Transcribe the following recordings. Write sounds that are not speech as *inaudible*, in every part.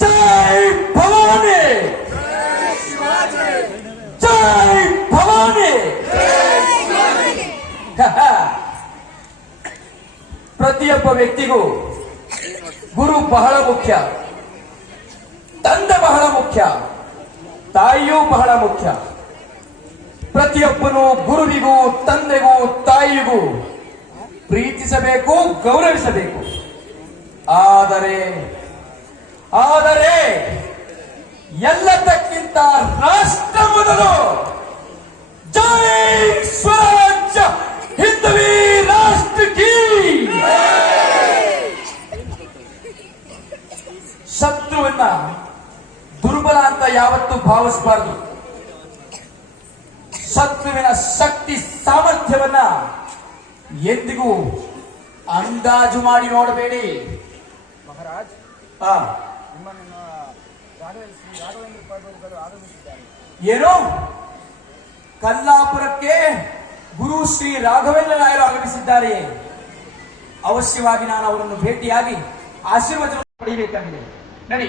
ಜೈ ಭವಾನಿ ಜೈ ಭವಾನಿ ಪ್ರತಿಯೊಬ್ಬ ವ್ಯಕ್ತಿಗೂ ಗುರು ಬಹಳ ಮುಖ್ಯ. ತಂದೆ ಬಹಳ ಮುಖ್ಯ. ತಾಯಿಯೂ ಬಹಳ ಮುಖ್ಯ. ಪ್ರತಿಯೊಬ್ಬನು ಗುರುವಿಗೂ, ತಂದೆಗೂ, ತಾಯಿಗೂ ಪ್ರೀತಿಸಬೇಕು, ಗೌರವಿಸಬೇಕು. ಆದರೆ ಆದರೆ ಎಲ್ಲದಕ್ಕಿಂತ ರಾಷ್ಟ್ರ ಮೊದಲು ಜೈ ಸ್ವರಾಜ್ಯ ಹಿಂದವಿ ರಾಷ್ಟ್ರ ಕೀ ಶತ್ರುವನ್ನ ದುರ್ಬಲ ಅಂತ ಯಾವತ್ತೂ ಭಾವಿಸಬಾರದು. ಶತ್ರುವಿನ ಶಕ್ತಿ ಸಾಮರ್ಥ್ಯವನ್ನ ಎಂದಿಗೂ ಅಂದಾಜು ಮಾಡಿ ನೋಡಬೇಡಿ. ಮಹಾರಾಜ್ ಏನು? ಕಲ್ಲಾಪುರಕ್ಕೆ ಗುರು ಶ್ರೀ ರಾಘವೇಂದ್ರ ನಾಯರು ಆಗಮಿಸಿದ್ದಾರೆ. ಅವಶ್ಯವಾಗಿ ನಾನು ಅವರನ್ನು ಭೇಟಿಯಾಗಿ ಆಶೀರ್ವಚನ ಪಡೆಯಬೇಕಾಗಿದೆ. ನಡಿ.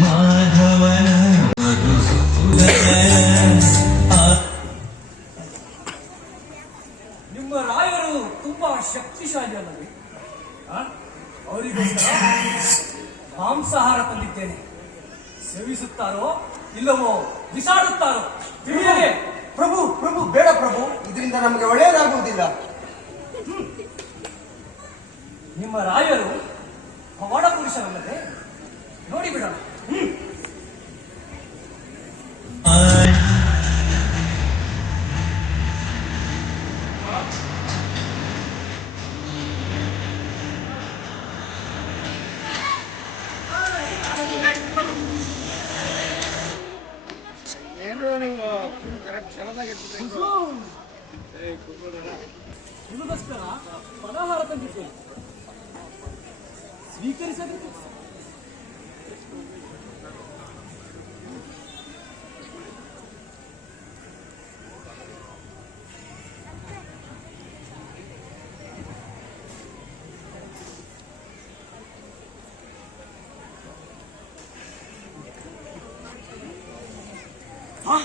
ಮಾಧವನ ನಿಮ್ಮ ರಾಯರು ತುಂಬಾ ಶಕ್ತಿಶಾಲಿ ಅಲ್ಲವೇ? ಅವರಿಗೋಸ್ಕರ ಮಾಂಸಾಹಾರ ತಂದಿದ್ದೇನೆ. ಸೇವಿಸುತ್ತಾರೋ ಇಲ್ಲವೋ ಬಿಸಾಡುತ್ತಾರೋ ತಿಳಿಯಲೇ ಪ್ರಭು ಪ್ರಭು ಬೇಡ ಪ್ರಭು ಇದರಿಂದ ನಮಗೆ ಒಳ್ಳೆಯದಾಗುವುದಿಲ್ಲ. ನಿಮ್ಮ ರಾಯರು ಪವಾಡ ಪುರುಷರಲ್ಲದೆ ನೋಡಿ ನಿಮಗೋಸ್ಕರ ಫಲಾಹಾರ ತಂದಿದ್ದೇನೆ ಸ್ವೀಕರಿಸಬೇಕು ಆ,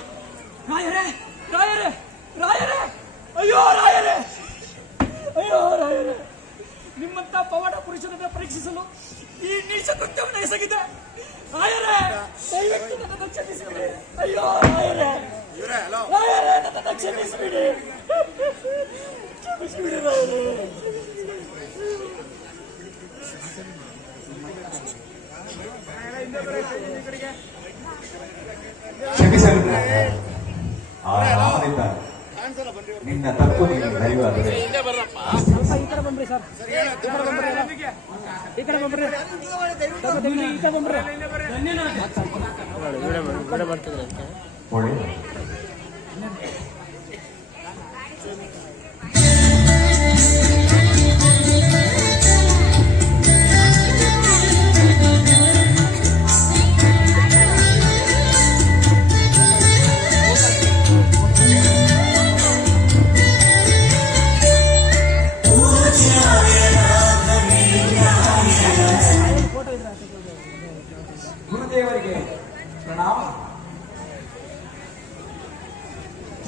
ರಾಯರೇ ರಾಯರೇ ರಾಯರೇ ಅಯ್ಯೋ ರಾಯರೇ ಅಯ್ಯೋ ರಾಯರೇ ನಿಮ್ಮಂತ ಪವಾಡ ಪುರುಷರನ್ನ ಪರೀಕ್ಷಿಸಲು ಈ ನೀಚ ಕೃತ್ಯವನ್ನು ಎಸಗಿದೆ ರಾಯರೇ ದಯವಿಟ್ಟು ನನ್ನನ್ನು ಕ್ಷಮಿಸಿಬಿಡಿ ಅಯ್ಯೋ ರಾಯರೇ ರಾಯರೇ ನನ್ನನ್ನು ಕ್ಷಮಿಸಿಬಿಡಿ ಕ್ಷಮಿಸಿಬಿಡಿ ರಾಯರೇ ಕ್ಷಮಿಸಲು ಆ ರಾಮನಿಂದ ನಿನ್ನ ತಪ್ಪು ನಿಮಗೆ ಅರಿವಾದರೆ ಈ ಕಡೆ ಬಂದ್ರಿ ಸರ್. ಈ ಕಡೆ ಬಂದ್ರಿ? ಈ ಕಡೆ ಬಂದ್ರಿ ಈ ಕಡೆ ಬಂದ್ರಿ ಒಳ್ಳೆ ಪ್ರಣಾಮ.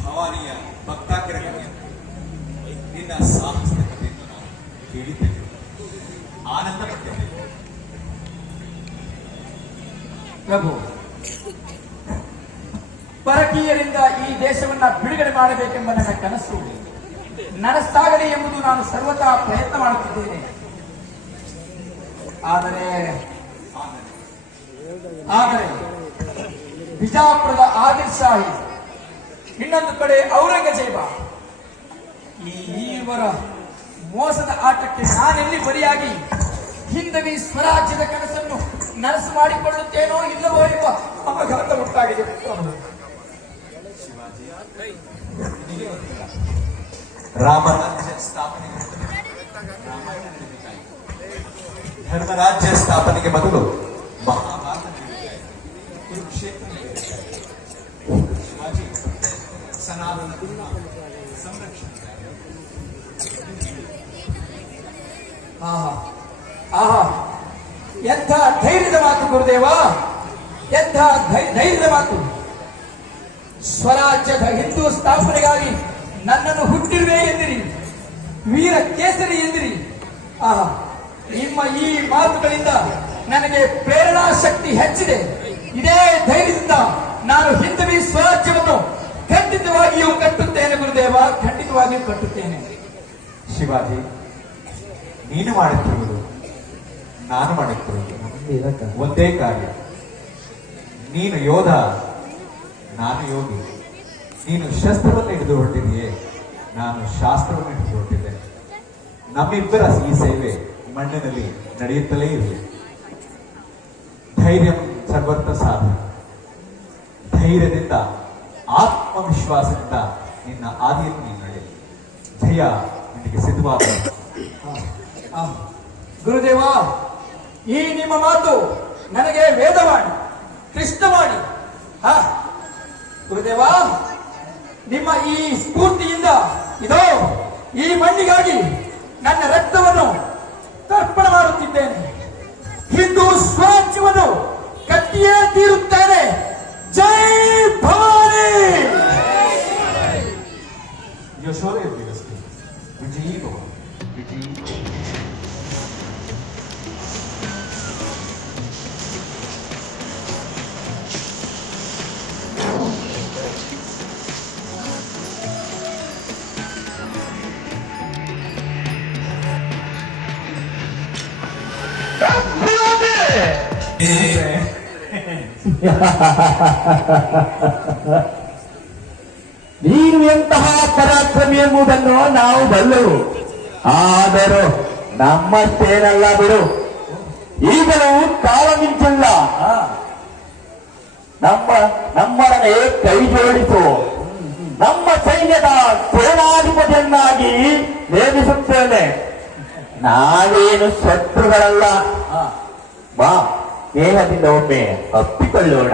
ಭವಾನಿಯ ಭಕ್ತಾಕಿರ ಕಥೆಯನ್ನು ನಿನ್ನ ಸಾಹಸದ ಕಥೆಯನ್ನು ನಾವು ಕೇಳಿದ್ದೇವೆ ಆನಂದ ಪಟ್ಟಿದ್ದೇನೆ ಪ್ರಭು, ಪರಕೀಯರಿಂದ ಈ ದೇಶವನ್ನ ಬಿಡುಗಡೆ ಮಾಡಬೇಕೆಂಬ ನನ್ನ ಕನಸು. ನನಸಾಗಲಿ ಎಂಬುದು ನಾನು ಸರ್ವತಾ ಪ್ರಯತ್ನ ಮಾಡುತ್ತಿದ್ದೇನೆ. ಆದರೆ ಆದರೆ ಬಿಜಾಪುರದ ಆದಿರ್ ಶಾಹಿ ಇನ್ನೊಂದು ಕಡೆ ಔರಂಗಜೇಬ ಈವರ ಇವರ ಮೋಸದ ಆಟಕ್ಕೆ ನಾನೆಲ್ಲಿ ಬಲಿಯಾಗಿ ಹಿಂದವಿ ಸ್ವರಾಜ್ಯದ ಕನಸನ್ನು ನನಸು ಮಾಡಿಕೊಳ್ಳುತ್ತೇನೋ ಇಲ್ಲವೋ ಎಂಬ ಅಪಘಾತ ಉಂಟಾಗಿದೆ. ರಾಮರಾಜ್ಯ ಸ್ಥಾಪನೆಗೆ. ಧರ್ಮರಾಜ್ಯ ಸ್ಥಾಪನೆಗೆ ಬದಲು ಮಹಾಭಾರತ ಎಂಥ ಧೈರ್ಯದ ಮಾತು ಗುರುದೇವ? ಎಂಥ ಧೈರ್ಯದ ಮಾತು? ಸ್ವರಾಜ್ಯದ ಹಿಂದೂ ಸ್ಥಾಪನೆಗಾಗಿ ನನ್ನನ್ನು ಹುಟ್ಟಿರುವೆ ಎಂದಿರಿ. ವೀರ ಕೇಸರಿ ಎಂದಿರಿ. ಆಹಾ. ನಿಮ್ಮ ಈ ಮಾತುಗಳಿಂದ ನನಗೆ ಪ್ರೇರಣಾ ಶಕ್ತಿ ಹೆಚ್ಚಿದೆ. ಇದೇ ಧೈರ್ಯದಿಂದ ನಾನು ಹಿಂದವಿ ಸ್ವರಾಜ್ಯವನ್ನು ಖಂಡಿತವಾಗಿಯೂ ಕಟ್ಟುತ್ತೇನೆ, ಗುರುದೇವ. ಖಂಡಿತವಾಗಿಯೂ ಕಟ್ಟುತ್ತೇನೆ. ಶಿವಾಜಿ, ನೀನು ಮಾಡುತ್ತಿರುವುದು ನಾನು ಮಾಡುತ್ತಿರುವುದು ಒಂದೇ ಕಾರ್ಯ. ನೀನು ಯೋಧ, ನಾನು ಯೋಗಿ. ನೀನು ಶಸ್ತ್ರವನ್ನು ಹಿಡಿದು ಹೊರಟಿದೆಯೇ ನಾನು ಶಾಸ್ತ್ರವನ್ನು ಹಿಡಿದು ಹೊರಟಿದ್ದೇನೆ ನಮ್ಮಿಬ್ಬರ ಈ ಸೇವೆ ಮಣ್ಣಿನಲ್ಲಿ ನಡೆಯುತ್ತಲೇ ಇರಲಿ ಧೈರ್ಯ ಸರ್ವತ್ರ ಸಾಧನ. ಧೈರ್ಯದಿಂದ ಆತ್ಮವಿಶ್ವಾಸದಿಂದ ನಿನ್ನ ನೀನು ನಡೆಯಲಿ. ಜಯ ನಿನಗೆ ಸಿದ್ಧವಾದ ಗುರುದೇವ, ಈ ನಿಮ್ಮ ಮಾತು ನನಗೆ ವೇದವಾಣಿ ಕೃಷ್ಣವಾಣಿ ಹ. ಗುರುದೇವ, ನಿಮ್ಮ ಈ ಸ್ಫೂರ್ತಿಯಿಂದ ಇದೋ, ಈ ಮಣ್ಣಿಗಾಗಿ ನನ್ನ ರಕ್ತವನ್ನು ತರ್ಪಣ ಮಾಡುತ್ತಿದ್ದೇನೆ. ಹಿಂದೂ ಸ್ವಾಜ್ಯವನ್ನು ಕಟ್ಟಿಯೇ ತೀರುತ್ತೇನೆ. ಜೈ ಭವಾನಿ *laughs* ನೀನು ಎಂತಹ ಪರಾಕ್ರಮಿ ಎಂಬುದನ್ನು ನಾವು ಬಲ್ಲೆವು ಆದರೂ ನಮ್ಮಷ್ಟೇನಲ್ಲ ಬಿಡು. ಈಗಲೂ ಕಾಲ ನಿಂತಿಲ್ಲ ನಮ್ಮ ನಮ್ಮೊಡನೆ ಕೈ ಜೋಡಿಸು. ನಮ್ಮ ಸೈನ್ಯದ ಸೇನಾಧಿಪತಿಯನ್ನಾಗಿ ನೇಮಿಸುತ್ತೇನೆ. ನಾವೇನು ಶತ್ರುಗಳಲ್ಲ. ಬಾ ಸ್ನೇಹದಿಂದ ಒಮ್ಮೆ ಅಪ್ಪಿಕೊಳ್ಳೋಣ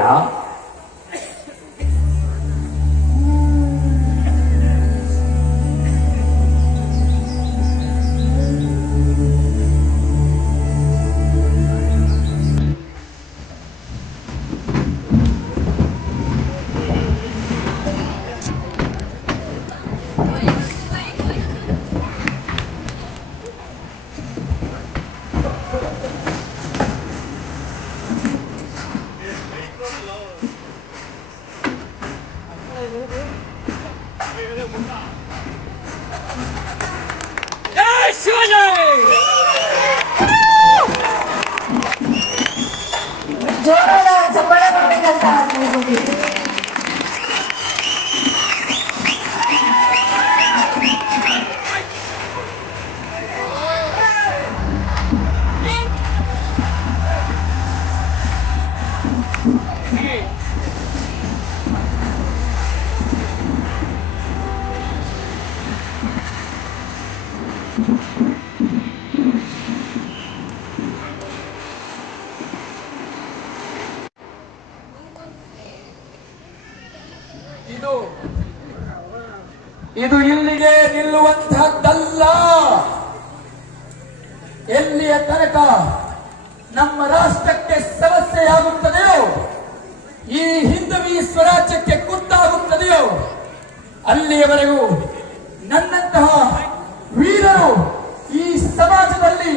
ಇಲ್ಲಿಗೆ ನಿಲ್ಲುವಂತಹದ್ದಲ್ಲ. ಎಲ್ಲಿಯ ತನಕ ನಮ್ಮ ರಾಷ್ಟ್ರಕ್ಕೆ ಸಮಸ್ಯೆಯಾಗುತ್ತದೆಯೋ, ಈ ಹಿಂದವಿ ಸ್ವರಾಜ್ಯಕ್ಕೆ ಕುತ್ತಾಗುತ್ತದೆಯೋ ಅಲ್ಲಿಯವರೆಗೂ ನನ್ನಂತಹ ವೀರರು ಈ ಸಮಾಜದಲ್ಲಿ